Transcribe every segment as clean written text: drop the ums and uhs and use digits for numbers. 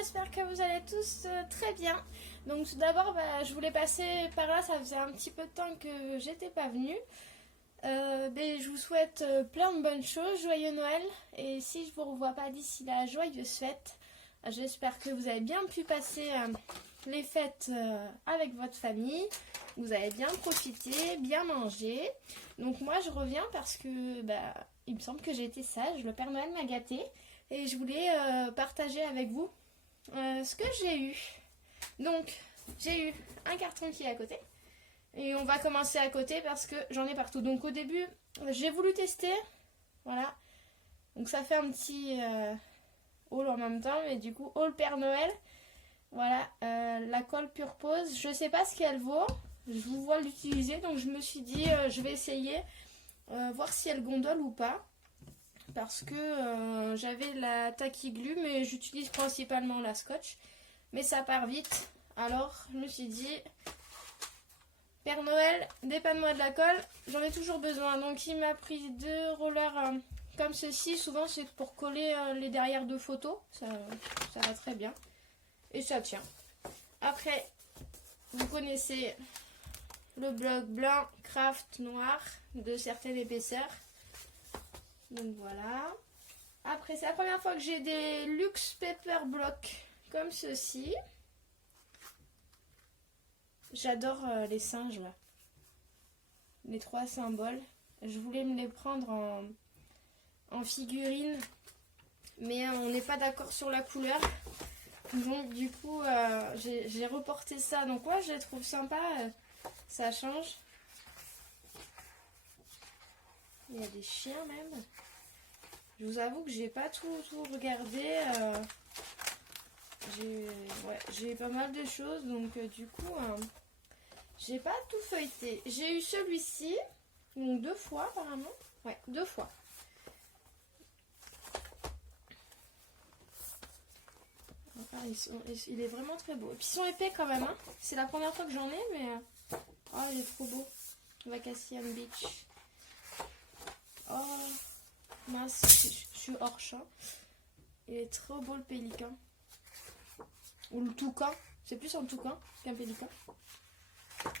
j'espère que vous allez tous très bien. Donc tout d'abord, je voulais passer par là, ça faisait un petit peu de temps que j'étais pas venue. Je vous souhaite plein de bonnes choses, joyeux Noël. Et si je vous revois pas d'ici là, joyeuses fêtes. J'espère que vous avez bien pu passer les fêtes avec votre famille. Vous avez bien profité, bien mangé. Donc moi je reviens parce que il me semble que j'ai été sage, le Père Noël m'a gâtée. Et je voulais partager avec vous ce que j'ai eu. Donc, j'ai eu un carton qui est à côté. Et on va commencer à côté parce que j'en ai partout. Donc au début, j'ai voulu tester. Voilà. Donc ça fait un petit haul en même temps. Mais du coup, haul Père Noël. Voilà. La colle Pure Pose. Je sais pas ce qu'elle vaut. Je vous vois l'utiliser. Donc je me suis dit, je vais essayer. Voir si elle gondole ou pas. Parce que j'avais la tacky glue, mais j'utilise principalement la scotch. Mais ça part vite. Alors, je me suis dit, Père Noël, dépanne-moi de la colle. J'en ai toujours besoin. Donc, il m'a pris 2 rollers comme ceci. Souvent, c'est pour coller les derrières de photos. Ça va très bien. Et ça tient. Après, vous connaissez le bloc blanc, craft noir, de certaine épaisseur. Donc voilà. Après, c'est la première fois que j'ai des luxe paper block comme ceci. J'adore les singes là. Les 3 symboles. Je voulais me les prendre en figurine. Mais on n'est pas d'accord sur la couleur. Donc du coup, j'ai reporté ça. Donc ouais, je les trouve sympa. Ça change. Il y a des chiens même. Je vous avoue que j'ai pas tout regardé. J'ai pas mal de choses. Donc du coup, j'ai pas tout feuilleté. J'ai eu celui-ci. Donc 2 fois apparemment. Ouais, 2 fois. Il est vraiment très beau. Et puis ils sont épais quand même. Hein. C'est la première fois que j'en ai, mais... Oh, il est trop beau. Vacation Beach. Oh, mince, je suis hors champ. Il est trop beau le pélican. Ou le toucan. C'est plus un toucan qu'un pélican. Oh,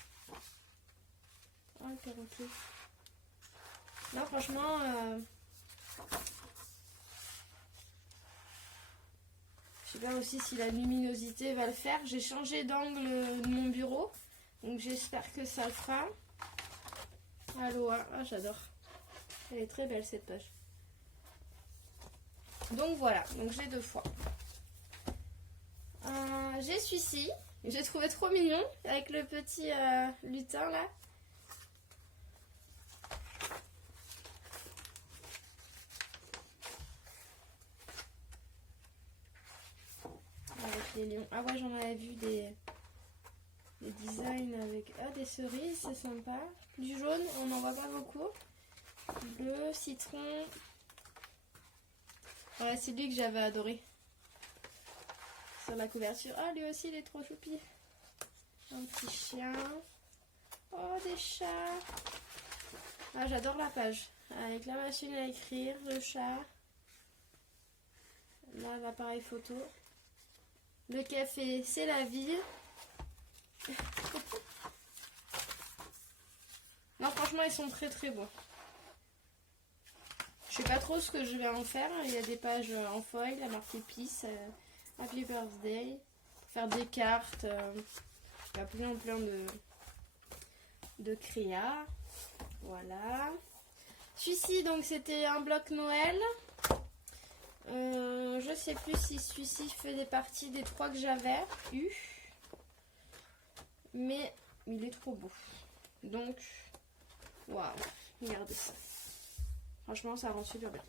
le perroquet. Là, franchement... Je sais pas aussi si la luminosité va le faire. J'ai changé d'angle de mon bureau. Donc j'espère que ça le fera. Aloha. Ah, j'adore. Elle est très belle cette page. Donc voilà. Donc j'ai 2 fois. J'ai celui-ci. J'ai trouvé trop mignon. Avec le petit lutin là. Avec les lions. Ah ouais, j'en avais vu des designs avec des cerises, c'est sympa. Du jaune, on n'en voit pas beaucoup. Bleu, citron. Ouais, c'est lui que j'avais adoré. Sur la couverture. Ah, lui aussi, il est trop choupi. Un petit chien. Oh, des chats. Ah, j'adore la page. Avec la machine à écrire, le chat. Là, l'appareil photo. Le café, c'est la vie. Non, franchement, ils sont très très beaux. Je sais pas trop ce que je vais en faire. Il y a des pages en foil, la marqué Peace, Happy Birthday, pour faire des cartes. Il y a plein de créas. Voilà. Celui-ci, donc, c'était un bloc Noël. Je sais plus si celui-ci faisait partie des 3 que j'avais eu. Mais il est trop beau. Donc, waouh, regardez ça. Franchement, ça rend super bien.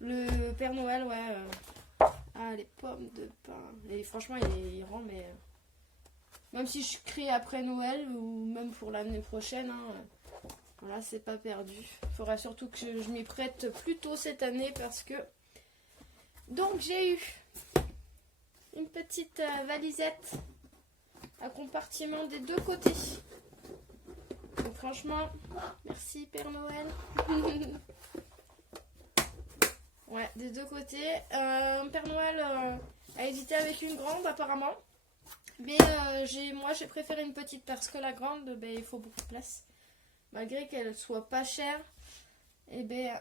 Le Père Noël, ouais. Ah, les pommes de pain. Et franchement, il rend, mais... même si je crée après Noël, ou même pour l'année prochaine, hein, voilà, c'est pas perdu. Il faudra surtout que je m'y prête plus tôt cette année, parce que... Donc, j'ai eu une petite valisette à compartiment des 2 côtés. Donc franchement, merci Père Noël. Ouais, des 2 côtés. Père Noël à hésiter avec une grande apparemment. Mais moi j'ai préféré une petite parce que la grande, ben, il faut beaucoup de place. Malgré qu'elle soit pas chère. Et ben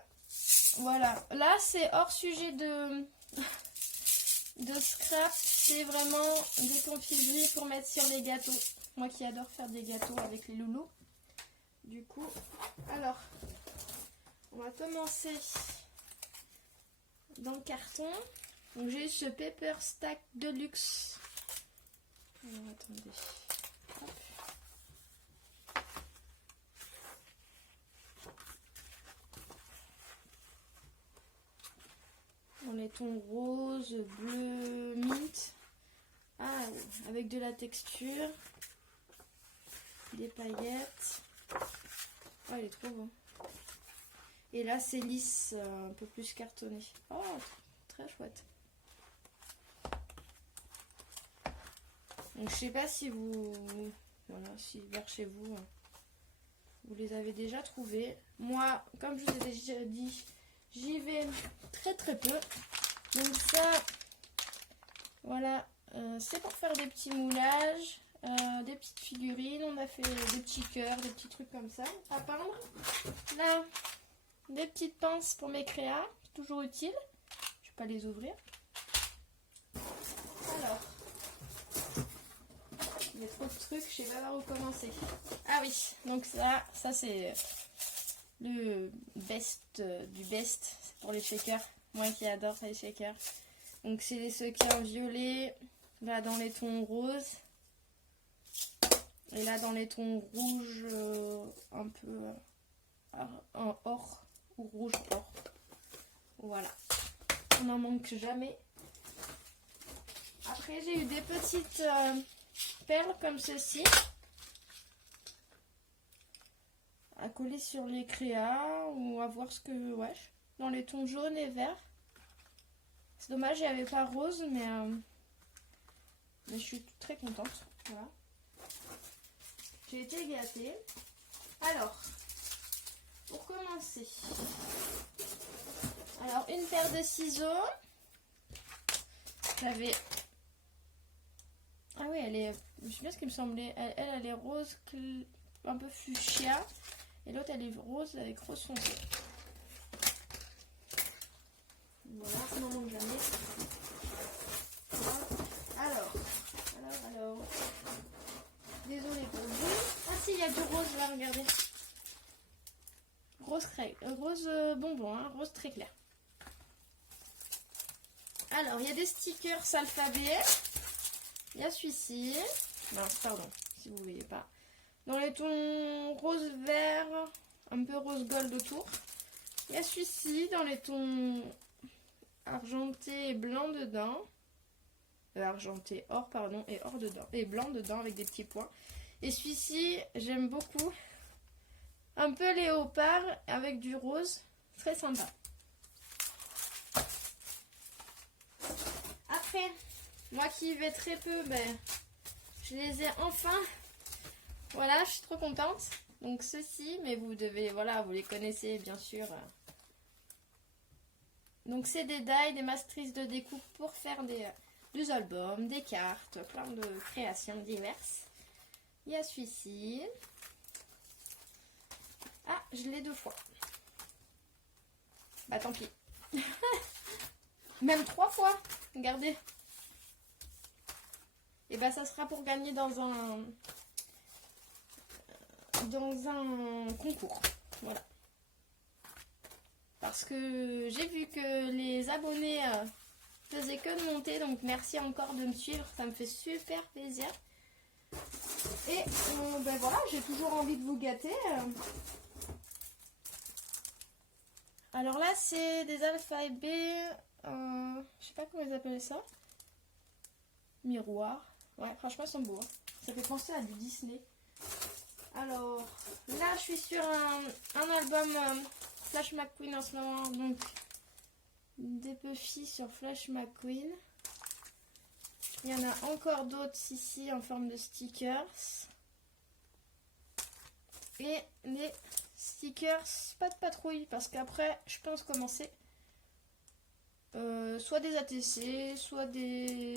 voilà. Là c'est hors sujet de scrap. C'est vraiment des confiseries pour mettre sur les gâteaux. Moi qui adore faire des gâteaux avec les loulous. Du coup, alors, on va commencer dans le carton. Donc j'ai eu ce Paper Stack Deluxe. Alors attendez. Hop. Dans les tons rose, bleu, mint. Ah, avec de la texture. Des paillettes. Oh, il est trop beau. Et là, c'est lisse, un peu plus cartonné. Oh, très chouette. Donc, je sais pas si vous... Voilà, si vers chez vous, vous les avez déjà trouvés. Moi, comme je vous ai déjà dit, j'y vais très très peu. Donc ça, voilà, c'est pour faire des petits moulages. Des petites figurines, on a fait des petits cœurs, des petits trucs comme ça à peindre. Là, des petites pinces pour mes créas, toujours utile. Je vais pas les ouvrir. Alors, il y a trop de trucs, je sais pas par où commencer. Ah oui, donc ça c'est le best du best, c'est pour les shakers. Moi qui adore les shakers. Donc c'est les secrets en violet, là dans les tons roses. Et là dans les tons rouges, un peu en or ou rouge or. Voilà. On n'en manque jamais. Après j'ai eu des petites perles comme ceci. À coller sur les créas ou à voir ce que... Ouais, dans les tons jaunes et verts. C'est dommage, il n'y avait pas rose, mais je suis très contente. Voilà. J'ai été gâtée. Alors, pour commencer, alors une paire de ciseaux. J'avais... Ah oui, elle est... Je sais bien ce qu'il me semblait. Elle est rose, un peu fuchsia. Et l'autre, elle est rose avec rose foncé. Voilà, on n'en manque jamais. Alors. Désolée pour vous. Ah si, il y a du rose là, regardez. Rose bonbon, hein, rose très clair. Alors, il y a des stickers alphabet. Il y a celui-ci. Non, pardon, si vous ne voyez pas. Dans les tons rose vert, un peu rose gold autour. Il y a celui-ci dans les tons argenté et blanc dedans. Argenté or, pardon, et or dedans. Et blanc dedans avec des petits points. Et celui-ci, j'aime beaucoup. Un peu léopard avec du rose. Très sympa. Après, moi qui y vais très peu, ben, je les ai enfin. Voilà, je suis trop contente. Donc ceci, mais vous devez, voilà, vous les connaissez bien sûr. Donc c'est des die, des matrices de découpe pour faire des albums, des cartes, plein de créations diverses. Il y a celui-ci. Ah, je l'ai 2 fois. Bah tant pis. Même 3 fois. Regardez. Et bah ça sera pour gagner dans un concours. Voilà. Parce que j'ai vu que les abonnés faisaient que de monter. Donc merci encore de me suivre. Ça me fait super plaisir. Et ben voilà, j'ai toujours envie de vous gâter. Alors là, c'est des alphabets. Je sais pas comment ils appellent ça. Miroir. Ouais, franchement, ils sont beaux. Hein. Ça fait penser à du Disney. Alors, là, je suis sur un album Flash McQueen en ce moment. Donc, des Puffy sur Flash McQueen. Il y en a encore d'autres ici en forme de stickers. Et les stickers, pas de patrouille. Parce qu'après, je pense commencer soit des ATC, soit des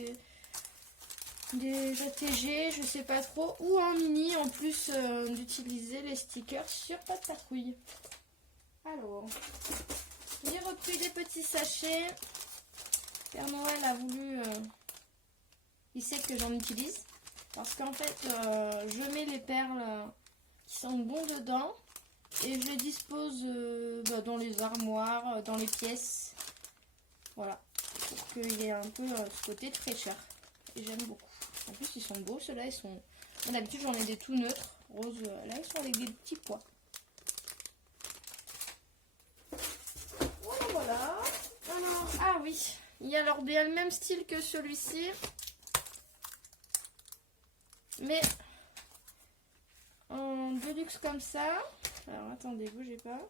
des ATG, je sais pas trop, ou en mini en plus d'utiliser les stickers sur Pas de Patrouille. Alors, j'ai repris des petits sachets. Père Noël a voulu, il sait que j'en utilise, parce qu'en fait je mets les perles qui sont bons dedans et je les dispose dans les armoires, dans les pièces, voilà, pour qu'il y ait un peu ce côté fraîcheur, et j'aime beaucoup. En plus ils sont beaux, ceux-là ils sont, d'habitude j'en ai des tout neutres, roses, là ils sont avec des petits pois. Voilà, voilà. Alors, ah oui, il y a alors bien le même style que celui-ci, mais en deluxe comme ça. Alors attendez, bougez pas.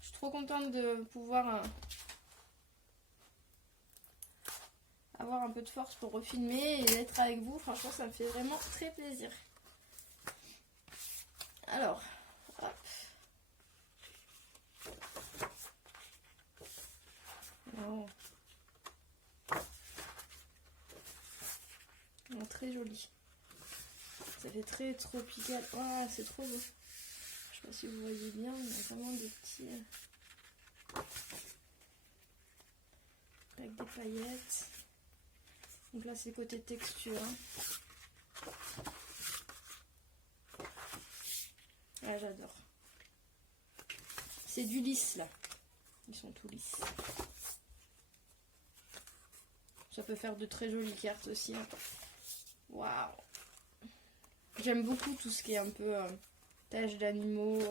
Je suis trop contente de pouvoir avoir un peu de force pour refilmer et d'être avec vous. Franchement, ça me fait vraiment très plaisir. Alors, hop. Oh. Oh, très joli. Ça fait très tropical. Oh, c'est trop beau. Je sais pas si vous voyez bien, il y a vraiment des petits... avec des paillettes. Donc là, c'est côté texture. Ah, j'adore. C'est du lisse, là. Ils sont tout lisses. Ça peut faire de très jolies cartes aussi. Waouh! J'aime beaucoup tout ce qui est un peu taches d'animaux.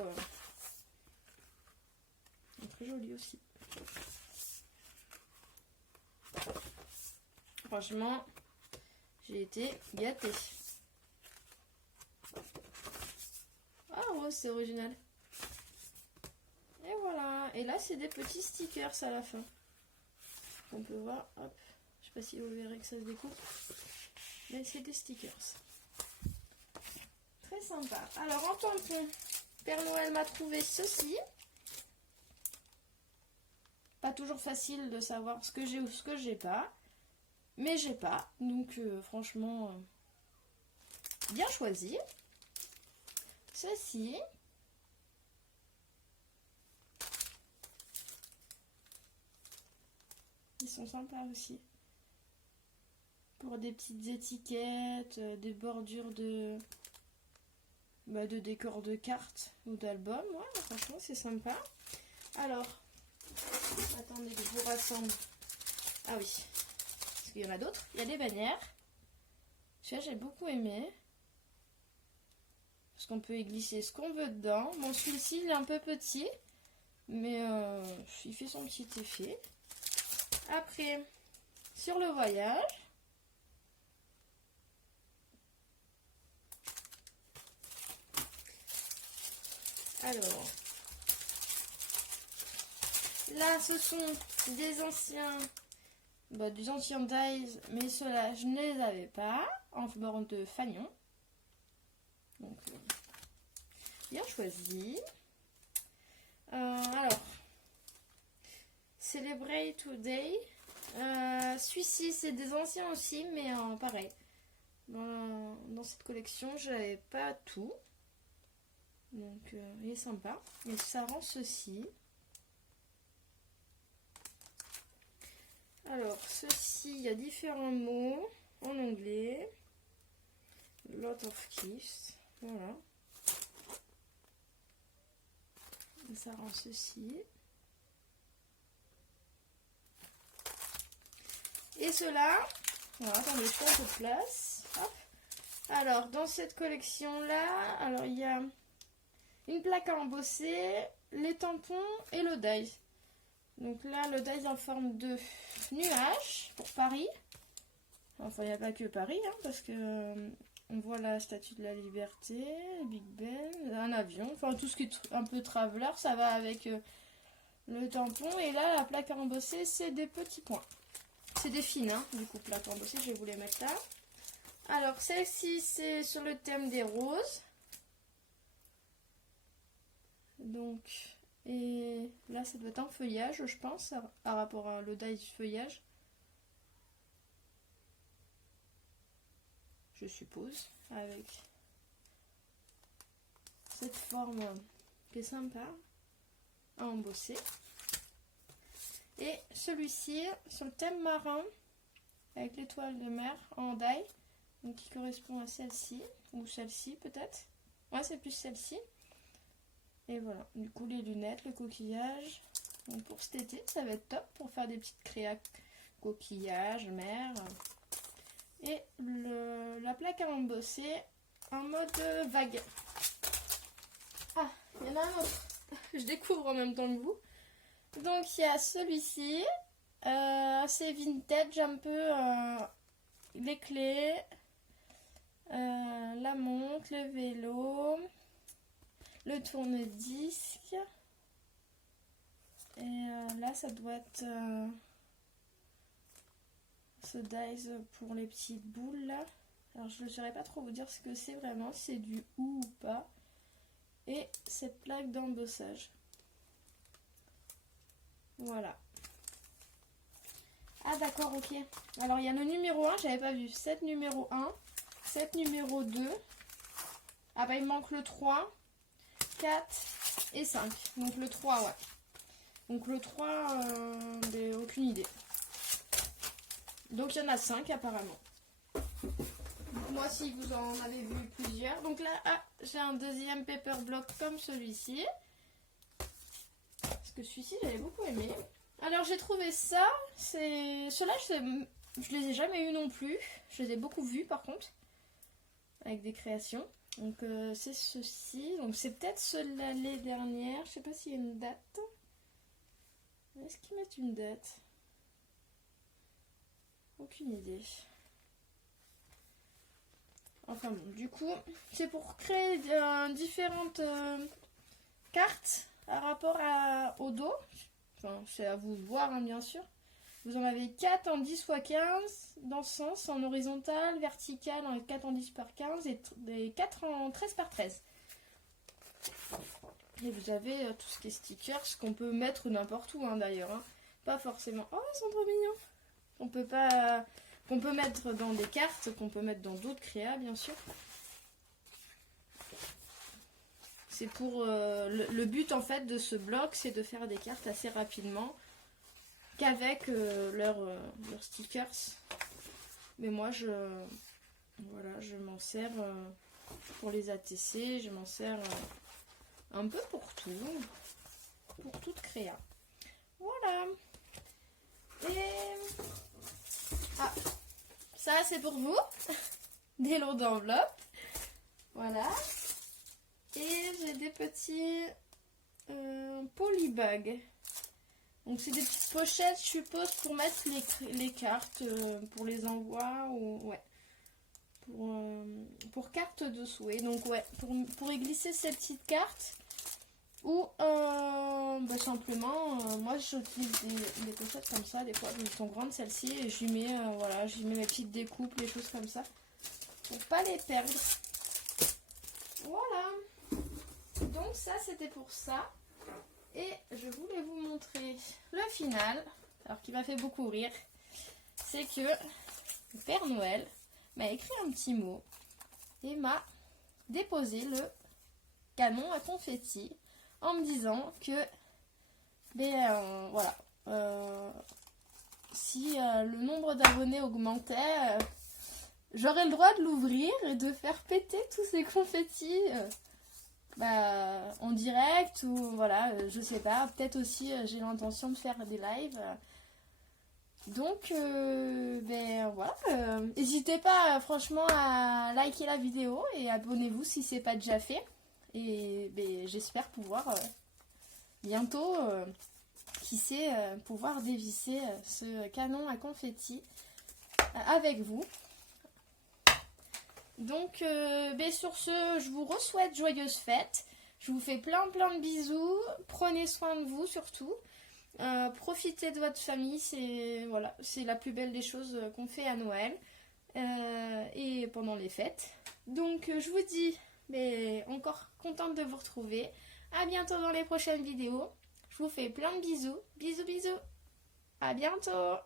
Très joli aussi. Franchement, j'ai été gâtée. Ah ouais, c'est original. Et voilà. Et là, c'est des petits stickers à la fin. On peut voir. Hop. Je sais pas si vous verrez que ça se découpe. Mais c'est des stickers. Très sympa. Alors, en tampon, Père Noël m'a trouvé ceci. Pas toujours facile de savoir ce que j'ai ou ce que j'ai pas. Mais j'ai pas. Donc, franchement, bien choisi. Ceci. Ils sont sympas aussi. Pour des petites étiquettes, des bordures de décors de cartes ou d'albums. Ouais, franchement, c'est sympa. Alors, attendez que je vous rassemble. Ah oui, parce qu'il y en a d'autres. Il y a des bannières. Celui-là, j'ai beaucoup aimé. Parce qu'on peut y glisser ce qu'on veut dedans. Bon, celui-ci, il est un peu petit. Mais il fait son petit effet. Après, sur le voyage. Alors, là, ce sont des anciens dies, mais ceux-là, je ne les avais pas, en forme de fanion. Donc, bien choisi. Alors, Celebrate Today. Celui-ci, c'est des anciens aussi, mais pareil. Dans cette collection, je n'avais pas tout. Donc, il est sympa. Et ça rend ceci. Alors, ceci, il y a différents mots en anglais. Lot of gifts. Voilà. Et ça rend ceci. Et cela. Voilà, attendez, je fais un peu de place. Hop. Alors, dans cette collection-là, alors il y a une plaque à embosser, les tampons et le die. Donc là, le die en forme de nuage pour Paris. Enfin, il n'y a pas que Paris, hein, parce que on voit la Statue de la Liberté, Big Ben, un avion. Enfin, tout ce qui est un peu traveler, ça va avec le tampon. Et là, la plaque à embosser, c'est des petits points. C'est des fines, hein, du coup, plaque à embosser, je vais vous les mettre là. Alors, celle-ci, c'est sur le thème des roses. Donc, et là ça doit être un feuillage, je pense, par rapport à le die du feuillage. Je suppose, avec cette forme qui est sympa à embosser. Et celui-ci sur le thème marin avec l'étoile de mer en die, donc qui correspond à celle-ci ou celle-ci peut-être. Ouais, c'est plus celle-ci. Et voilà, du coup les lunettes, le coquillage. Donc pour cet été, ça va être top pour faire des petites créas coquillage, mer. Et la plaque à embosser en mode vague. Ah, il y en a un autre. Je découvre en même temps que vous. Donc il y a celui-ci, assez vintage un peu, les clés, la montre, le vélo, le tourne-disque. Et là ça doit être ce dies pour les petites boules là. Alors je ne saurais pas trop vous dire ce que c'est vraiment, si c'est du ou pas. Et cette plaque d'embossage. Voilà. Ah d'accord, ok. Alors il y a le numéro 1, j'avais pas vu. 7 numéro 1, 7 numéro 2. Ah bah il manque le 3, 4 et 5. Donc le 3, ouais. Donc le 3, aucune idée. Donc il y en a 5 apparemment. Moi si vous en avez vu plusieurs. Donc là, ah, j'ai un deuxième paper block comme celui-ci. Parce que celui-ci j'avais beaucoup aimé. Alors j'ai trouvé ça. Ceux-là je les ai jamais eu non plus. Je les ai beaucoup vus par contre. Avec des créations. Donc c'est ceci. Donc c'est peut-être ceux de l'année dernière. Je sais pas s'il y a une date. Est-ce qu'ils mettent une date? Aucune idée. Enfin bon, du coup, c'est pour créer différentes cartes par rapport au dos. Enfin, c'est à vous de voir, hein, bien sûr. Vous en avez 4 en 10 x 15 dans ce sens, en horizontal, vertical, en 4 en 10 par 15 et 4 en 13 par 13. Et vous avez tout ce qui est stickers, ce qu'on peut mettre n'importe où, hein, d'ailleurs. Hein. Pas forcément... Oh, ils sont trop mignons. On peut pas... Qu'on peut mettre dans des cartes, qu'on peut mettre dans d'autres créas, bien sûr. C'est pour... le but, en fait, de ce bloc, c'est de faire des cartes assez rapidement. Qu'avec leurs stickers. Mais moi, je m'en sers pour les ATC. Je m'en sers un peu pour tout. Pour toute créa. Voilà. Et... Ah, ça c'est pour vous. Des lots d'enveloppes. Voilà. Et j'ai des petits polybags. Donc c'est des petites pochettes, je suppose, pour mettre les cartes, pour les envois, ou ouais. Pour cartes de souhait. Donc ouais, pour y glisser ces petites cartes. Ou simplement, moi j'utilise des pochettes comme ça, des fois elles sont grandes celles-ci, et j'y mets, j'y mets mes petites découpes, les choses comme ça, pour pas les perdre. Voilà. Donc ça c'était pour ça. Et je voulais vous montrer le final, alors qui m'a fait beaucoup rire. C'est que le Père Noël m'a écrit un petit mot et m'a déposé le canon à confetti en me disant que si le nombre d'abonnés augmentait, j'aurais le droit de l'ouvrir et de faire péter tous ces confettis en direct, ou voilà, je sais pas, peut-être aussi j'ai l'intention de faire des lives. Donc voilà, n'hésitez pas franchement à liker la vidéo et abonnez-vous si c'est pas déjà fait. Et j'espère pouvoir bientôt, qui sait, pouvoir dévisser ce canon à confetti avec vous. Donc sur ce, je vous souhaite joyeuses fêtes. Je vous fais plein de bisous. Prenez soin de vous surtout. Profitez de votre famille. C'est la plus belle des choses qu'on fait à Noël et pendant les fêtes. Donc je vous dis, encore contente de vous retrouver. À bientôt dans les prochaines vidéos. Je vous fais plein de bisous. Bisous bisous. À bientôt.